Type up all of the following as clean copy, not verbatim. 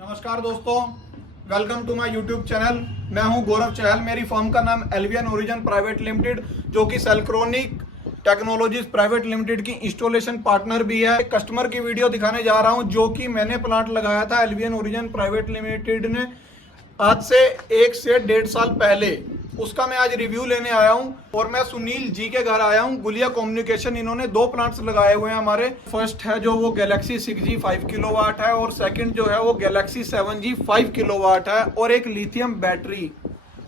नमस्कार दोस्तों, welcome to my YouTube channel. मैं हूं गौरव चहल। मेरी फर्म का नाम एल्वियन ओरिजिन प्राइवेट लिमिटेड, जो कि सेल्क्रोनिक टेक्नोलॉजीज प्राइवेट लिमिटेड की इंस्टॉलेशन पार्टनर भी है। एक कस्टमर की वीडियो दिखाने जा रहा हूं जो कि मैंने प्लांट लगाया था एल्वियन ओरिजिन प्राइवेट लिमिटेड ने आज से 1 से 1.5 साल पहले। उसका मैं आज रिव्यू लेने आया हूं और मैं सुनील जी के घर आया हूं। गुलिया कम्युनिकेशन, इन्होंने 2 प्लांट्स लगाए हुए हैं हमारे। फर्स्ट है जो वो गैलेक्सी 6G 5 किलोवाट है और सेकंड जो है वो गैलेक्सी 7G 5 किलोवाट है और एक लिथियम बैटरी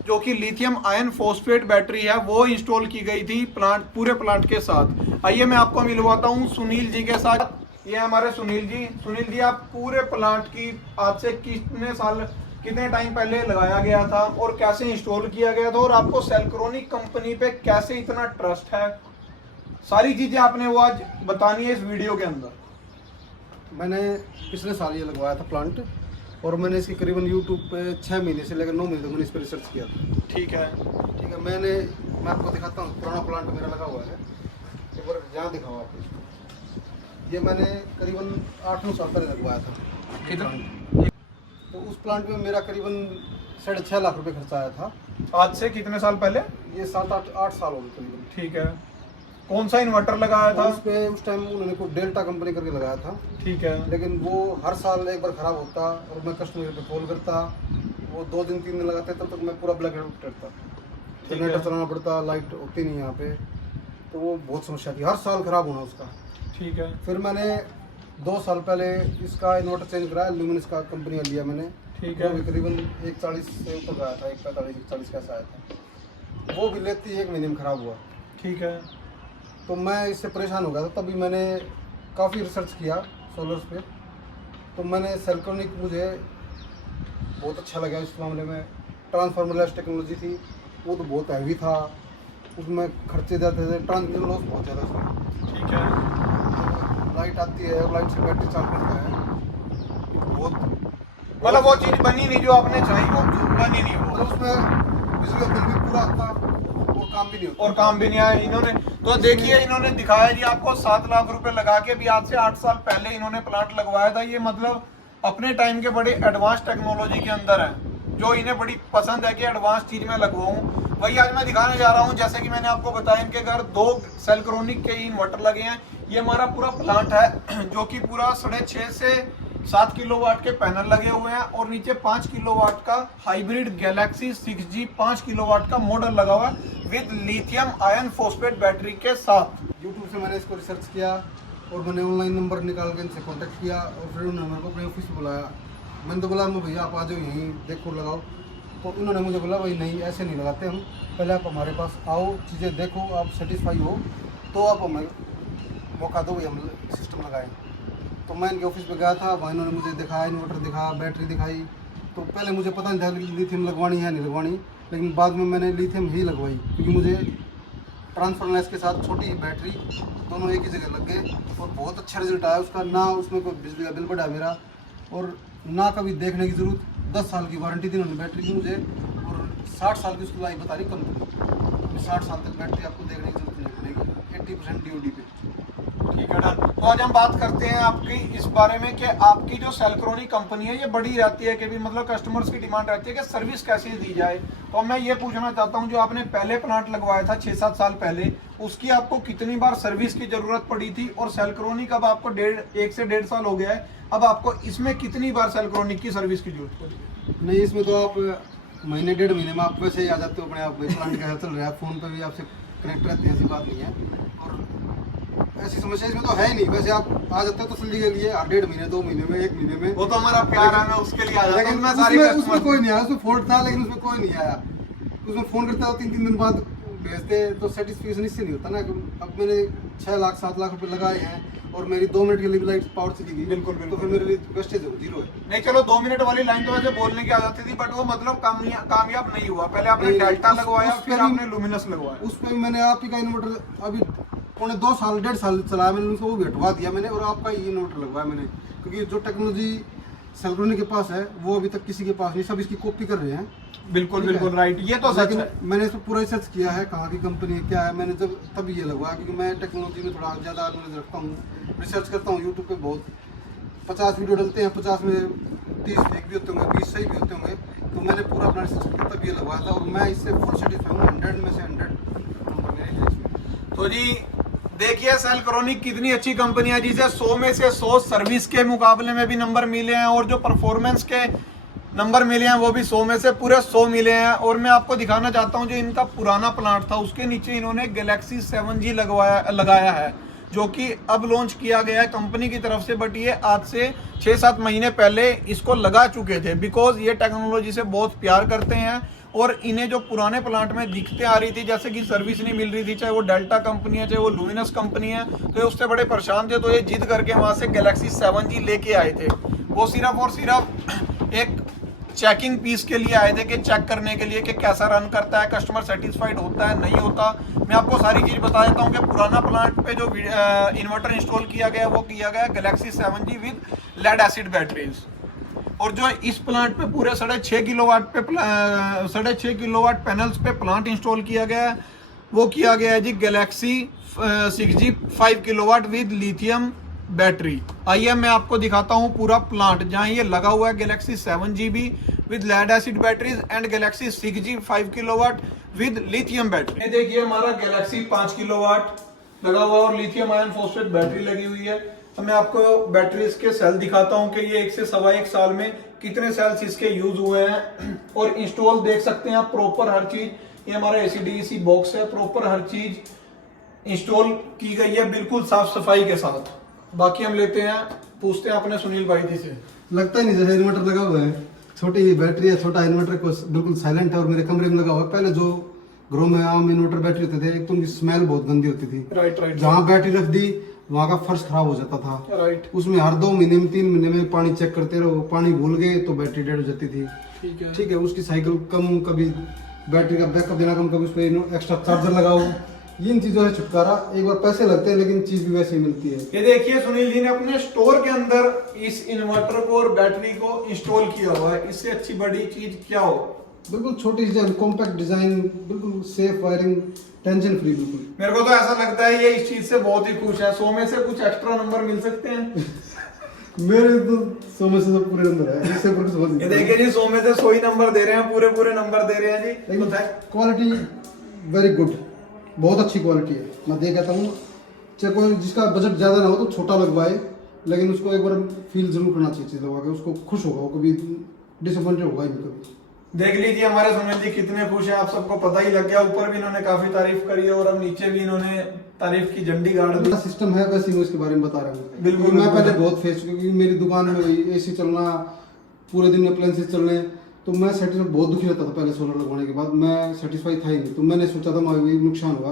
जो कि लिथियम आयन फॉस्फेट बैटरी है वो इंस्टॉल की गई थी पूरे प्लांट के साथ। आइए मैं आपको मिलवाता हूं सुनील जी के साथ। ये हमारे सुनील जी। सुनील जी, आप पूरे प्लांट की आज से कितने टाइम पहले लगाया गया था और कैसे इंस्टॉल किया गया था और आपको सेल्क्रोनिक कंपनी पे कैसे इतना ट्रस्ट है, सारी चीजें आपने वो आज बतानी है इस वीडियो के अंदर। मैंने पिछले साल ये लगवाया था प्लांट और मैंने इसकी करीबन यूट्यूब पे 6 महीने से लेकर 9 महीने तक मैंने इस पर रिसर्च किया था। ठीक है। मैं आपको दिखाता हूँ, पुराना प्लांट मेरा लगा हुआ है। एक बार यहाँ दिखाओ आपको इसको। ये मैंने करीबन 8-9 साल पहले लगवाया था। कितना? तो उस प्लांट में मेरा करीबन 6.5 लाख रुपए खर्चा आया था। आज से कितने साल पहले? ये 7-8 साल हो गए करीबन। ठीक है। कौन सा इन्वर्टर लगाया था? उस टाइम उन्होंने कोई डेल्टा कंपनी करके लगाया था। ठीक है। लेकिन वो हर साल एक बार खराब होता और मैं कस्टमर पे कॉल करता, वो 2 दिन 3 दिन लगाते तब तक मैं पूरा ब्लैक आउट करता। जनरेटर चलाना पड़ता, लाइट होती नहीं यहाँ पे, तो वो बहुत समस्या थी, हर साल खराब होना उसका। ठीक है। फिर मैंने 2 साल पहले इसका इन्वर्टर चेंज कराया, ल्यूमिनस का कंपनी का लिया मैंने। ठीक है। वो भी करीबन 140 से ऊपर गया था, 145-140 कैसा आया था। वो भी लेती 1 महीने में खराब हुआ। ठीक है। तो मैं इससे परेशान हो गया था। तभी मैंने काफ़ी रिसर्च किया सोलर्स पे। तो मैंने सेल्क्रोनिक, मुझे बहुत अच्छा लगा इस मामले में। ट्रांसफार्मर लेस टेक्नोलॉजी थी, वो तो बहुत हैवी था, उसमें खर्चे ज़्यादा थे, ट्रांसमिशन लॉस बहुत ज़्यादा था। ठीक है। लाइट आती है और लाइट से बैटरी चार्ज करता है, बहुत मतलब वो चीज बनी नहीं जो आपने चाहिए, वो बनी नहीं वो। मतलब उसमें बिजली का बिल भी पूरा आता और काम भी नहीं होता। और काम भी नहीं आया इन्होंने। तो देखिए, इन्होंने दिखाया जी आपको 7 लाख रुपए लगा के भी आज से 8 साल पहले इन्होंने प्लांट लगवाया था। ये मतलब अपने टाइम के बड़े एडवांस टेक्नोलॉजी के अंदर है, जो इन्हें बड़ी पसंद है कि एडवांस चीज में लगवाऊं। वही आज मैं दिखाने जा रहा हूं। जैसे कि मैंने आपको बताया, इनके घर 2 सेल्क्रोनिक के इन्वर्टर लगे हैं। ये हमारा पूरा प्लांट है जो कि पूरा 6.5 से 7 किलोवाट के पैनल लगे हुए हैं और नीचे 5 किलोवाट का हाइब्रिड गैलेक्सी 6G 5 किलोवाट का मॉडल लगा हुआ है with lithium ion phosphate battery के साथ। यूट्यूब से मैंने इसको रिसर्च किया और मैंने ऑनलाइन नंबर निकाल के इनसे कॉन्टेक्ट किया और फिर उन्होंने मेरे को अपने ऑफिस में बुलाया। मैंने तो बोला मैं भैया आप आ जाओ, यहीं देखो लगाओ। तो उन्होंने मुझे बोला भाई नहीं, ऐसे नहीं लगाते हम, पहले आप हमारे पास आओ, चीज़ें देखो, आप सेटिस्फाई हो तो आप हमें मौका दो, भाई हम सिस्टम लगाएं। तो मैं इनके ऑफिस पे गया था, वहाँ इन्होंने मुझे दिखाया, इन्वर्टर दिखाया, बैटरी दिखाई। तो पहले मुझे पता नहीं था कि लिथियम लगवानी है नहीं लगवानी, लेकिन बाद में मैंने लिथियम ही लगवाई क्योंकि मुझे ट्रांसफार्मर के साथ छोटी बैटरी दोनों एक ही जगह लग गए और बहुत अच्छा रिजल्ट आया उसका। ना उसमें कोई बिजली का बिल बढ़ा मेरा और ना कभी देखने की ज़रूरत। 10 साल की वारंटी दी उन्होंने बैटरी की मुझे और 60 साल की उसकी लाइफ बता रही कंपनी। 60 साल तक बैटरी आपको देखने की जरूरत नहीं पड़ेगी, 80% DOD पे। ठीक है डन। तो आज हम बात करते हैं आपकी इस बारे में कि आपकी जो सेल्क्रोनिक कंपनी है ये बड़ी रहती है कि भी मतलब कस्टमर्स की डिमांड रहती है कि सर्विस कैसे दी जाए। तो मैं ये पूछना चाहता हूँ, जो आपने पहले प्लांट लगवाया था 6-7 साल पहले, उसकी आपको कितनी बार सर्विस की जरूरत पड़ी थी? और सेल्क्रोनिक अब आपको 1 से 1.5 साल हो गया है, अब आपको इसमें कितनी बार सेल्क्रोनिक की सर्विस की जरूरत पड़ी? नहीं, इसमें तो आप महीने 1.5 महीने में आप वैसे ही आ जाते हो अपने आप। प्लांट कैसा चल रहा है, फ़ोन पे भी आपसे कनेक्ट रहते हैं, ऐसी बात नहीं है। और ऐसी समस्या इसमें तो है ही नहीं। वैसे आप आ जाते हो तसल्ली के लिए 1.5 महीने 2 महीने में 1 महीने में। वो तो हमारा प्यार है, मैं उसके लिए आ जाता हूं। लेकिन मैं सारी उसमें कोई नहीं आया, उसमें फॉल्ट था लेकिन उसमें कोई नहीं आया। उसमें फ़ोन करता हो 3-3 दिन बाद भेजते तो सेटिस्फेक्शन इससे नहीं होता ना। अब मैंने 6 लाख 7 लाख रुपए लगाए हैं और मेरी 2 मिनट के लिए भी लाइट पावर चली गई। बिल्कुल तो फिर मेरे लिए वेस्टेज जीरो है। नहीं, चलो 2 मिनट वाली लाइन तो वैसे बोलने की आ जाती थी, बट वो मतलब कामयाब नहीं हुआ। पहले आपने डेल्टा लगवाया, फिर आपने लुमिनस लगवाया। उस पर मैंने आप ही का इन्वर्टर अभी पौने 2 साल 1.5 साल चलाया मैंने, उनको वो भी हटवा दिया मैंने और आपका ही इन्वर्टर लगवाया मैंने। क्योंकि जो टेक्नोलॉजी सेल्क्रोनिक के पास है वो अभी तक किसी के पास नहीं, सब इसकी कॉपी कर रहे हैं। बिल्कुल बिल्कुल राइट, ये तो सच है। मैंने इस पर पूरा रिसर्च किया है, कहाँ की कंपनी है क्या है। मैंने जब तभी ये लगवाया क्योंकि मैं टेक्नोलॉजी में थोड़ा ज़्यादा नॉलेज रखता हूँ, रिसर्च करता हूँ। यूट्यूब पे बहुत 50 वीडियो डलते हैं, 50 में 30 फेक भी होते होंगे, 20 सही भी होते होंगे। तो मैंने पूरा अपना रिसर्च तब ये लगवाया था और मैं इससे फुल सेटिस्फाई हूँ। 100 में से 100 नंबर मेरे हैं इसमें। तो जी देखिए सेलक्रोनिक कितनी अच्छी कंपनी है जिसे 100 में से 100 सर्विस के मुकाबले में भी नंबर मिले हैं और जो परफॉर्मेंस के नंबर मिले हैं वो भी 100 में से पूरे 100 मिले हैं। और मैं आपको दिखाना चाहता हूं जो इनका पुराना प्लांट था उसके नीचे इन्होंने गैलेक्सी 7G लगाया है जो कि अब लॉन्च किया गया है कंपनी की तरफ से। बट ये आज से 6-7 महीने पहले इसको लगा चुके थे बिकॉज ये टेक्नोलॉजी से बहुत प्यार करते हैं और इन्हें जो पुराने प्लांट में दिक्कतें आ रही थी जैसे कि सर्विस नहीं मिल रही थी, चाहे वो डेल्टा कंपनी है चाहे वो लुमिनस कंपनी है, तो ये उससे बड़े परेशान थे। तो ये जिद करके वहां से गैलेक्सी 7G लेके आए थे। वो सिर्फ और सिर्फ एक चेकिंग पीस के लिए आए थे कि चेक करने के लिए कि कैसा रन करता है, कस्टमर सेटिस्फाइड होता है नहीं होता। मैं आपको सारी चीज बता देता हूँ कि पुराना प्लांट पे जो इन्वर्टर इंस्टॉल किया गया वो किया गया Galaxy 7G with lead acid batteries. और जो इस प्लांट पे पूरे 6.5 किलोवाट पैनल्स पे प्लांट इंस्टॉल किया गया है वो किया गया है जी Galaxy 6G 5 kilowatt with lithium battery. आइए मैं आपको दिखाता हूँ पूरा प्लांट जहाँ ये लगा हुआ है गैलेक्सी 7G भी with lead acid batteries and Galaxy 6G 5 kilowatt with lithium battery. ये देखिए हमारा गैलेक्सी 5 किलोवाट लगा हुआ है और लिथियम आयन फॉस्फेट बैटरी लगी हुई है। तो मैं आपको बैटरीज के सेल दिखाता हूँ कि ये 1 से 1.25 साल में कितने सेल्स इसके यूज हुए हैं और इंस्टॉल देख सकते हैं आप प्रॉपर हर चीज। ये हमारा ACDC बॉक्स है, प्रॉपर हर चीज इंस्टॉल की गई है बिल्कुल साफ सफाई के साथ। बाकी हम लेते हैं पूछते हैं अपने सुनील भाई जी से। लगता ही नहीं जैसे इन्वर्टर लगा हुआ है, छोटी ही बैटरी है, छोटा इन्वर्टर को बिल्कुल साइलेंट है और मेरे कमरे में लगा हुआ है। पहले जो घरों में आम इन्वर्टर बैटरी होते थे एक तो उनकी स्मेल बहुत गंदी होती थी। राइट जहाँ बैटरी रख दी वहाँ का फर्श खराब हो जाता था। राइट उसमें हर 2 महीने में 3 महीने में पानी चेक करते रहो, पानी भूल गए तो बैटरी डेड हो जाती थी। ठीक है उसकी साइकिल कम, कभी बैटरी का बैकअप देना कम, कभी उस पर एक्स्ट्रा चार्जर लगाओ। इन चीजों से छुटकारा, एक बार पैसे लगते हैं लेकिन चीज भी वैसे ही मिलती है। ये देखिए सुनील जी ने अपने स्टोर के अंदर इस इन्वर्टर को और बैटरी को इंस्टॉल किया हुआ है। इससे अच्छी बड़ी चीज क्या हो। बिल्कुल छोटी सी कॉम्पैक्ट डिजाइन, बिल्कुल सेफ वायरिंग, टेंशन फ्री बिल्कुल। मेरे को तो ऐसा लगता है ये इस चीज से बहुत ही खुश है। 100 में से कुछ एक्स्ट्रा नंबर मिल सकते हैं। मेरे तो 100 में से तो पूरे नंबर है, इससे ऊपर कुछ ये देखिए जी 100 में से 100 ही नंबर दे रहे हैं, पूरे नंबर दे रहे हैं जी। लेकिन क्वालिटी वेरी गुड, बहुत अच्छी क्वालिटी है। मैं ये कहता हूँ चाहे कोई जिसका बजट ज्यादा ना हो तो छोटा लगवाए, लेकिन उसको एक बार फील जरूर करना चाहिए चीज लगवा के, उसको खुश होगा, वो कभी डिसअपॉइंटेड होगा ही नहीं कभी। देख लीजिए हमारे सुनील जी कितने खुश हैं, आप सबको पता ही लग गया। ऊपर भी इन्होंने काफी तारीफ करी है और अब नीचे भी इन्होंने तारीफ की झंडी गाड़ दी। सिस्टम है वैसे मैं इसके बारे में बता रहा हूँ। बिल्कुल मैं पहले बहुत फेस, क्योंकि मेरी दुकान में वही AC चलना, पूरे दिन अप्लायंसेस चलने, तो मैं सेटिस्फाई बहुत दुखी रहता था पहले सोलर लगवाने के बाद। मैं सेटिस्फाई था ही नहीं, तो मैंने सोचा था मैं नुकसान हुआ,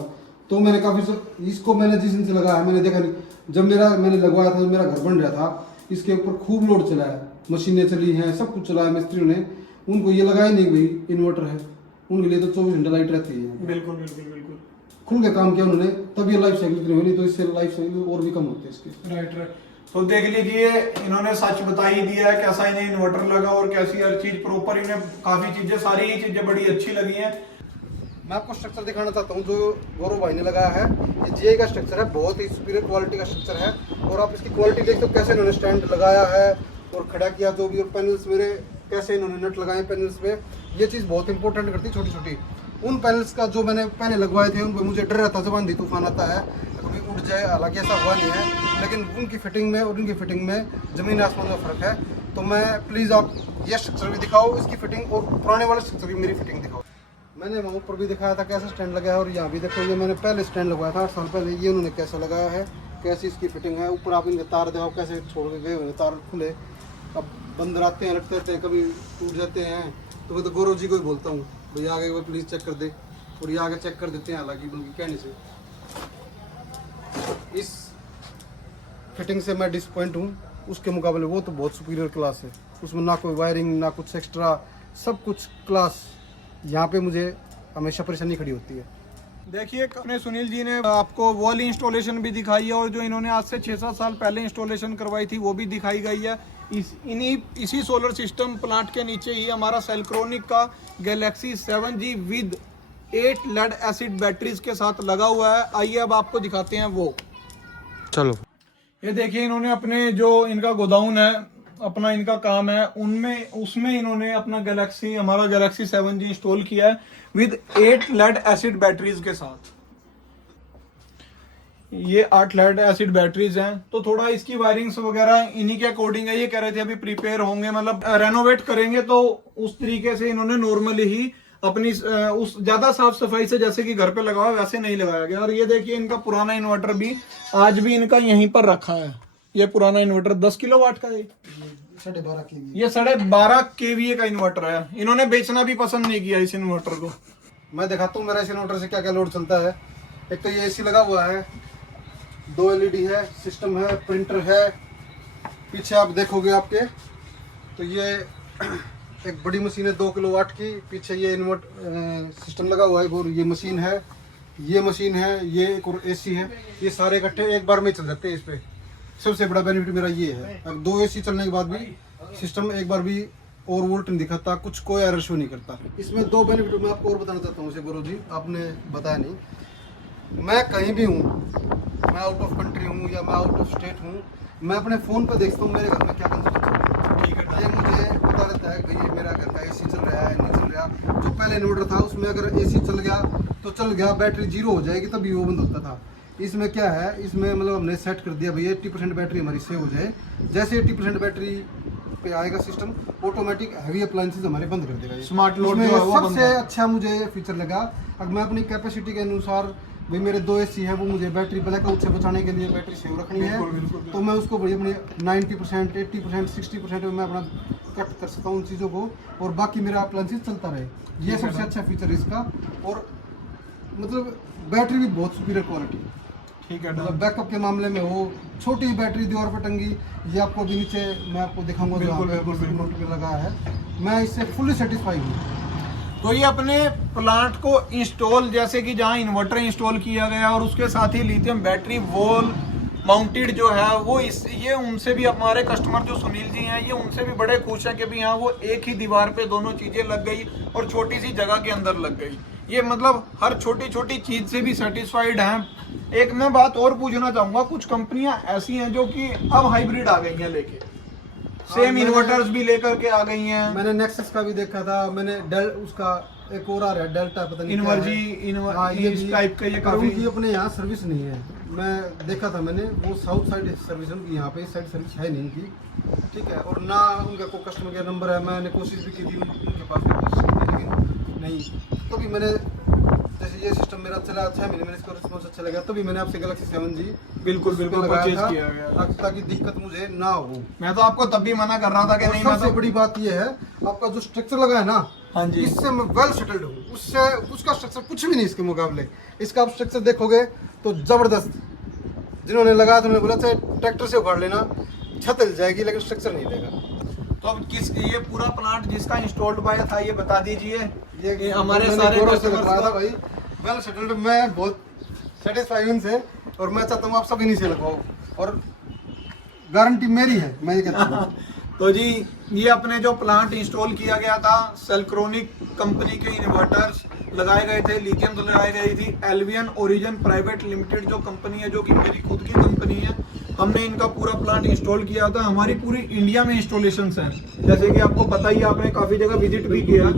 तो मैंने काफी इसको मैंने जिस दिन से लगाया मैंने देखा नहीं। जब मैंने लगवाया था, मेरा घर बन रहा था, इसके ऊपर खूब लोड चला है, मशीनें चली हैं, सब कुछ चला है मिस्त्रियों ने। उनको ये लगाया नहीं भाई इन्वर्टर है, उनके लिए तो 24 घंटे लाइट रहती है। बिल्कुल बिल्कुल बिल्कुल खुल के काम किया उन्होंने, तब ये लाइफ साइकिल इतनी हुई, नहीं तो इससे लाइफ साइकिल और भी कम होते हैं इसके। राइट। तो देख लीजिए इन्होंने सच बता ही दिया है कैसा इन्हें इन्वर्टर लगा और कैसी हर चीज प्रॉपर। इन्हें काफी चीजें, सारी ही चीजें बड़ी अच्छी लगी हैं। मैं आपको स्ट्रक्चर दिखाना चाहता हूँ जो गौरव भाई ने लगाया है। ये GI का स्ट्रक्चर है, बहुत ही सुपीरियर क्वालिटी का स्ट्रक्चर है। और आप इसकी क्वालिटी देखते हो कैसे इन्होंने स्टैंड लगाया है और खड़ा किया जो भी, और पैनल्स मेरे कैसे इन्होंने नट लगाए पैनल्स पे। ये चीज़ बहुत इंपॉर्टेंट करती है, छोटी छोटी। उन पैनल्स का जो मैंने पहले लगवाए थे उन पर मुझे डर रहता, जब आंधी तूफान आता है कभी उड़ जाए, हालांकि ऐसा हुआ नहीं है, लेकिन उनकी फिटिंग में और उनकी फिटिंग में ज़मीन आसमान का फ़र्क है। तो मैं प्लीज़ आप ये स्ट्रक्चर भी दिखाओ इसकी फिटिंग, और पुराने वाले स्ट्रक्चर की मेरी फिटिंग दिखाओ। मैंने वहाँ ऊपर भी दिखाया था कैसा स्टैंड लगाया है, और यहाँ भी देखो ये मैंने पहले स्टैंड लगवाया था 8 साल पहले, ये उन्होंने कैसा लगाया है, कैसी इसकी फिटिंग है। ऊपर आप इनके तार देखो कैसे छोड़ के गए हुए, तार खुले, अब बंदर आते हैं लटते रहते हैं, कभी टूट जाते हैं। तो मैं तो गौरव जी को ही बोलता हूँ भैया आगे वो प्लीज़ चेक कर दे, और ये आगे चेक कर देते हैं, हालांकि उनकी कहने से। इस फिटिंग से मैं डिसपॉइंट हूँ, उसके मुकाबले वो तो बहुत सुपीरियर क्लास है। उसमें ना कोई वायरिंग ना कुछ एक्स्ट्रा, सब कुछ क्लास। यहाँ पे मुझे हमेशा परेशानी खड़ी होती है। देखिए अपने सुनील जी ने आपको वॉल इंस्टॉलेशन भी दिखाई है और जो इन्होंने आज से 6-7 साल पहले इंस्टॉलेशन करवाई थी वो भी दिखाई गई है। इसी सोलर सिस्टम प्लांट के नीचे ही हमारा सेलक्रोनिक का Galaxy 7G with 8 lead acid batteries के साथ लगा हुआ है। आइए अब आपको दिखाते हैं वो। चलो ये देखिए इन्होंने अपने जो इनका गोदाउन है अपना इनका काम है उनमें उसमें इन्होंने अपना हमारा गैलेक्सी 7G इंस्टॉल किया है विद 8 लेड एसिड बैटरीज के साथ। ये 8 लेड एसिड बैटरीज हैं, तो थोड़ा इसकी वायरिंग्स वगैरह इन्हीं के अकॉर्डिंग है। ये कह रहे थे अभी प्रिपेयर होंगे, मतलब रेनोवेट करेंगे, तो उस तरीके से इन्होंने नॉर्मली ही अपनी उस ज्यादा साफ सफाई से जैसे कि घर पे लगाओ वैसे नहीं लगाया गया। और ये देखिए इनका पुराना इन्वर्टर भी आज भी इनका यहीं पर रखा है। ये पुराना इन्वर्टर 10 किलोवाट का है, 12.5 kV। ये 12.5 kVA का इन्वर्टर है। इन्होंने बेचना भी पसंद नहीं किया इस इन्वर्टर को। मैं दिखाता हूँ मेरा इस इन्वर्टर से क्या क्या लोड चलता है। एक तो ये एसी लगा हुआ है, 2 LED है, सिस्टम है, प्रिंटर है। पीछे आप देखोगे आपके तो ये एक बड़ी मशीन है 2 किलोवाट की। पीछे ये सिस्टम लगा हुआ है और ये मशीन है, ये मशीन है, ये एक और एसी है। ये सारे इकट्ठे एक बार में चल जाते हैं इस पे। सबसे बड़ा बेनिफिट मेरा ये है, अब 2 एसी चलने के बाद भी सिस्टम एक बार भी और वोल्ट नहीं दिखाता, कुछ कोई एरर शो नहीं करता। इसमें 2 बेनिफिट मैं आपको और बताना चाहता हूँ गुरु जी, आपने बताया नहीं। मैं कहीं भी हूँ, मैं आउट ऑफ कंट्री हूँ या मैं आउट ऑफ स्टेट हूँ, मैं अपने फ़ोन पर देखता हूँ मेरे घर में क्या कंसेप्ट चल रहा है। ठीक है, ये मुझे पता रहता है कि मेरा घर का एसी चल रहा है नहीं चल रहा। जो पहले इन्वर्टर था उसमें अगर एसी चल गया तो चल गया, बैटरी 0 हो जाएगी तभी वो बंद होता था। इसमें क्या है, इसमें मतलब हमने सेट कर दिया भाई 80% बैटरी हमारी सेव हो जाए। जैसे 80% बैटरी पे आएगा सिस्टम, ऑटोमेटिक हैवी अप्लायंसेस हमारे बंद कर देगा। स्मार्ट लोड में जो है वो सबसे अच्छा मुझे फीचर लगा, अगर मैं अपनी कैपेसिटी के अनुसार भाई मेरे 2 एसी है, वो मुझे बैटरी ब्लैकआउट से बचाने के लिए बैटरी सेव रखनी है, तो मैं उसको भाई अपने 90%, 80%, 60% में मैं अपना कट कर सकता हूँ उन चीज़ों को, और बाकी मेरा अप्लायंसेस चलता रहे। ये सबसे अच्छा फीचर इसका। और मतलब बैटरी भी बहुत सुपीरियर क्वालिटी, ठीक है। मतलब बैकअप के मामले में वो छोटी बैटरी दीवार पर टंगी, ये आपको भी नीचे मैं आपको दिखाऊंगा बिल्कुल लगा है। मैं इससे फुल्ली सेटिस्फाई हूँ। तो ये अपने प्लांट को इंस्टॉल, जैसे कि जहाँ इन्वर्टर इंस्टॉल किया गया और उसके साथ ही लिथियम बैटरी वॉल माउंटेड जो है वो ये उनसे भी, हमारे कस्टमर जो सुनील जी हैं, ये उनसे भी बड़े खुश हैं कि भी हाँ वो एक ही दीवार पे दोनों चीजें लग गई और छोटी सी जगह के अंदर लग गई। ये मतलब हर छोटी छोटी चीज से भी सेटिस्फाइड हैं। एक मैं बात और पूछना चाहूंगा, कुछ कंपनियां ऐसी हैं जो कि अब हाइब्रिड आ गई हैं लेके, सेम इन्वर्टर्स भी लेकर के आ गई हैं। मैंने नेक्सस का भी देखा था, मैंने उसका एक और आ रहा है डेल्टा, पता नहीं इनवर्जी इस टाइप का। ये काफी उनकी अपने यहाँ सर्विस नहीं है, मैं देखा था मैंने, वो साउथ साइड सर्विस उनकी, यहाँ पे इस साइड सर्विस है नहीं की। ठीक है, और ना उनका कोई कस्टमर केयर नंबर है। मैंने कोशिश भी की थी उनके पास लेकिन नहीं। तो भी मैंने जैसे ये सिस्टम मेरा चला 6 महीने में, इसका रिस्पॉन्स अच्छा लगा, तभी मैंने आपसे गैलेक्सी 7G बिल्कुल परचेज किया गया, ताकि दिक्कत मुझे ना हो। मैं तो आपको तब भी मना कर रहा था कि नहीं। सबसे बड़ी बात ये है, आपका जो स्ट्रक्चर लगा है ना, हाँ जी, इससे मैं वेल सेटल्ड हूँ, उससे उसका स्ट्रक्चर कुछ भी नहीं इसके मुकाबले। इसका आप स्ट्रक्चर देखोगे तो जबरदस्त। जिन्होंने लगाया था उन्होंने बोला चाहे ट्रैक्टर से उखाड़ लेना, छत हिल जाएगी लेकिन स्ट्रक्चर नहीं देगा। तो अब ये पूरा प्लांट जिसका इंस्टॉल्ड हुआ था, ये बता दीजिए। ये हमारे सारे कस्टमर्स था भाई, वेल सेटल्ड। मैं बहुत सेटिस्फाई हूं इनसे और मैं चाहता हूँ आप सब इन्हीं से लगवाओ, और गारंटी मेरी है, मैं ये कहता हूँ। तो जी ये अपने जो प्लांट इंस्टॉल किया गया था, सेल्क्रोनिक कंपनी के इन्वर्टर्स लगाए गए थे, लिथियम तो लगाई गई थी। एल्वियन ओरिजिन प्राइवेट लिमिटेड जो कंपनी है, जो कि मेरी खुद की कंपनी है, हमने इनका पूरा प्लांट इंस्टॉल किया था। हमारी पूरी इंडिया में इंस्टॉलेशंस हैं, जैसे कि आपको पता ही, आपने काफ़ी जगह विजिट भी किया।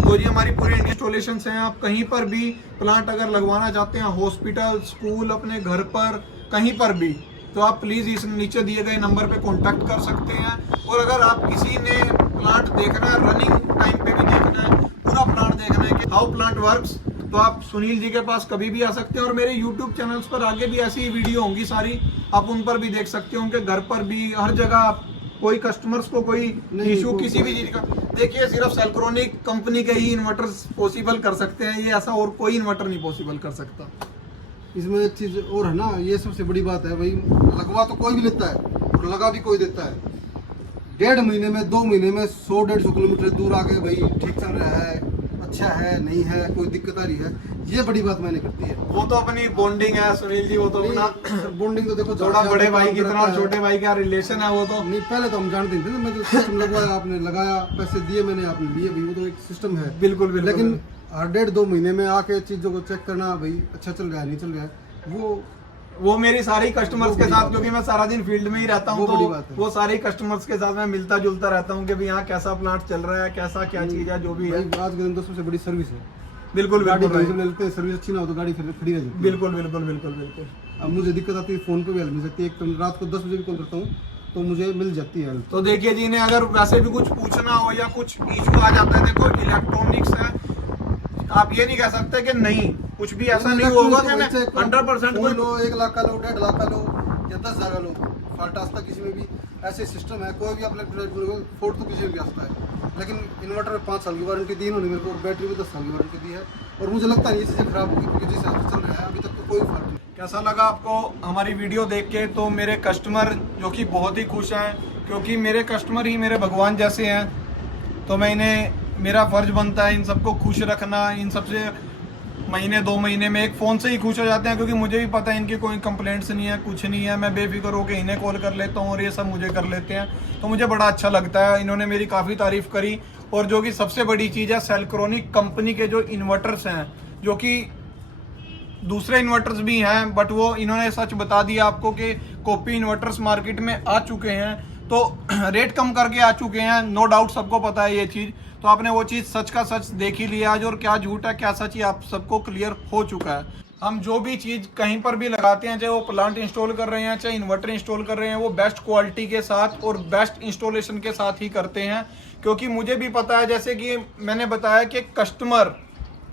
तो ये हमारी पूरी इंस्टॉलेशंस हैं। आप कहीं पर भी प्लांट अगर लगवाना चाहते हैं, हॉस्पिटल, स्कूल, अपने घर पर, कहीं पर भी, तो आप प्लीज़ इस नीचे दिए गए नंबर पे कांटेक्ट कर सकते हैं। और अगर आप किसी ने प्लांट देखना है, रनिंग टाइम पे भी देखना है, पूरा प्लांट देखना है कि हाउ प्लांट वर्क्स, तो आप सुनील जी के पास कभी भी आ सकते हैं। और मेरे यूट्यूब चैनल्स पर आगे भी ऐसी वीडियो होंगी सारी, आप उन पर भी देख सकते हो। उनके घर पर भी, हर जगह कोई कस्टमर्स को कोई इशू किसी भी चीज़ का, देखिए सिर्फ सेल्क्रोनिक कंपनी के ही इन्वर्टर्स पॉसिबल कर सकते हैं, ये ऐसा और कोई इन्वर्टर नहीं पॉसिबल कर सकता। इसमें एक चीज़ और है ना, ये सबसे बड़ी बात है भाई, लगवा तो कोई भी लेता है और लगा भी कोई देता है। 1.5 महीने में, 2 महीने में 100-150 किलोमीटर दूर आके भाई ठीक चल रहा है, अच्छा है, नहीं है, कोई दिक्कत आ रही है, ये बड़ी बात मैंने करती है। वो तो अपनी बॉन्डिंग है सुनील जी, वो तो अपना बॉन्डिंग तो देखो, थोड़ा बड़े भाई की तरह छोटे भाई का रिलेशन है वो तो। नहीं, पहले तो हम जानते थे ना, मैं जो सिस्टम लगवाया, आपने लगाया, पैसे दिए मैंने, आपने लिए भाई, वो तो एक सिस्टम है। बिल्कुल बिल्कुल। लेकिन हर 1.5-2 महीने में आके चीज़ों को चेक करना, भाई अच्छा चल रहा है नहीं चल रहा है, वो वो मेरी सारी कस्टमर्स के साथ, क्योंकि मैं सारा दिन फील्ड में ही रहता हूँ, वो बड़ी बात है। तो वो सारे कस्टमर्स के साथ मैं मिलता जुलता रहता हूँ कि भाई यहाँ कैसा प्लांट चल रहा है, कैसा क्या चीज है, जो भी है। भाई आज के दिन तो सबसे बड़ी सर्विस है। बिल्कुल गाड़ी बिल्कुल कहीं से ले लेते हैं, सर्विस अच्छी ना हो तो गाड़ी फिर खड़ी रह जाती है। बिल्कुल बिल्कुल बिल्कुल बिल्कुल। अब मुझे दिक्कत आती है, फोन पे भी हेल्प मिल सकती है। एक तो रात को 10 बजे भी कॉल करता हूँ तो मुझे मिल जाती है हेल्प। तो देखिए जी, इन्हें अगर वैसे भी कुछ पूछना हो या कुछ इशू आ जाता है, देखो इलेक्ट्रॉनिक्स है, आप ये नहीं कह सकते कि नहीं, कुछ भी ऐसा नहीं होगा कि मैं 100% कोई कोई लो 1 लाख का लो, 1.5 लाख का लो या 10,000 का लो, फॉल्ट आता किसी में भी ऐसे सिस्टम है। कोई भी आप फोर्ट तो किसी में भी आता है, लेकिन इन्वर्टर में 5 साल की वारंटी दी इन्होंने मेरे को, और बैटरी में 10 साल की वारंटी दी है। और मुझे लगता नहीं ये चीज़ें खराब होगी, क्योंकि जिस हिसाब से चल रहा है अभी तक तो कोई फॉल्ट नहीं। कैसा लगा आपको हमारी वीडियो देख के? तो मेरे कस्टमर जो कि बहुत ही खुश हैं, क्योंकि मेरे कस्टमर ही मेरे भगवान जैसे हैं, तो मैं इन्हें, मेरा फर्ज बनता है इन सबको खुश रखना। इन सबसे महीने 2 महीने में एक फ़ोन से ही खुश हो जाते हैं, क्योंकि मुझे भी पता है इनकी कोई कंप्लेंट्स नहीं है, कुछ नहीं है। मैं बेफिक्र होकर इन्हें कॉल कर लेता हूँ और ये सब मुझे कर लेते हैं, तो मुझे बड़ा अच्छा लगता है। इन्होंने मेरी काफ़ी तारीफ़ करी। और जो कि सबसे बड़ी चीज़ है, सेल्क्रोनिक कंपनी के जो इन्वर्टर्स हैं, जो कि दूसरे इन्वर्टर्स भी हैं, बट वो इन्होंने सच बता दिया आपको कि कॉपी इन्वर्टर्स मार्केट में आ चुके हैं, तो रेट कम करके आ चुके हैं, नो डाउट, सबको पता है ये चीज़। तो आपने वो चीज़ सच का सच देख ही लिया आज, और क्या झूठ है क्या सच, ये आप सबको क्लियर हो चुका है। हम जो भी चीज़ कहीं पर भी लगाते हैं, चाहे वो प्लांट इंस्टॉल कर रहे हैं, चाहे इन्वर्टर इंस्टॉल कर रहे हैं, वो बेस्ट क्वालिटी के साथ और बेस्ट इंस्टॉलेशन के साथ ही करते हैं। क्योंकि मुझे भी पता है, जैसे कि मैंने बताया कि कस्टमर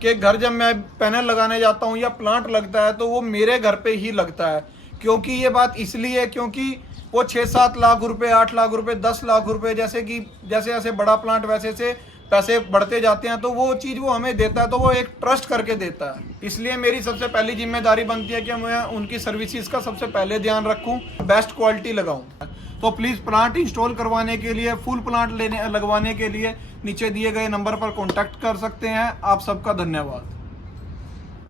के घर जब मैं पैनल लगाने जाता हूँ या प्लांट लगता है, तो वो मेरे घर पे ही लगता है। क्योंकि ये बात इसलिए है क्योंकि वो 6-7 लाख रुपए, 8 लाख रुपए, 10 लाख रुपए, जैसे कि जैसे जैसे बड़ा प्लांट वैसे से पैसे बढ़ते जाते हैं, तो वो चीज़ वो हमें देता है, तो वो एक ट्रस्ट करके देता है। इसलिए मेरी सबसे पहली जिम्मेदारी बनती है कि मैं उनकी सर्विसेज का सबसे पहले ध्यान रखूं, बेस्ट क्वालिटी लगाऊं। तो प्लीज़ प्लांट इंस्टॉल करवाने के लिए, फुल प्लांट लगवाने के लिए नीचे दिए गए नंबर पर कॉन्टैक्ट कर सकते हैं। आप सबका धन्यवाद।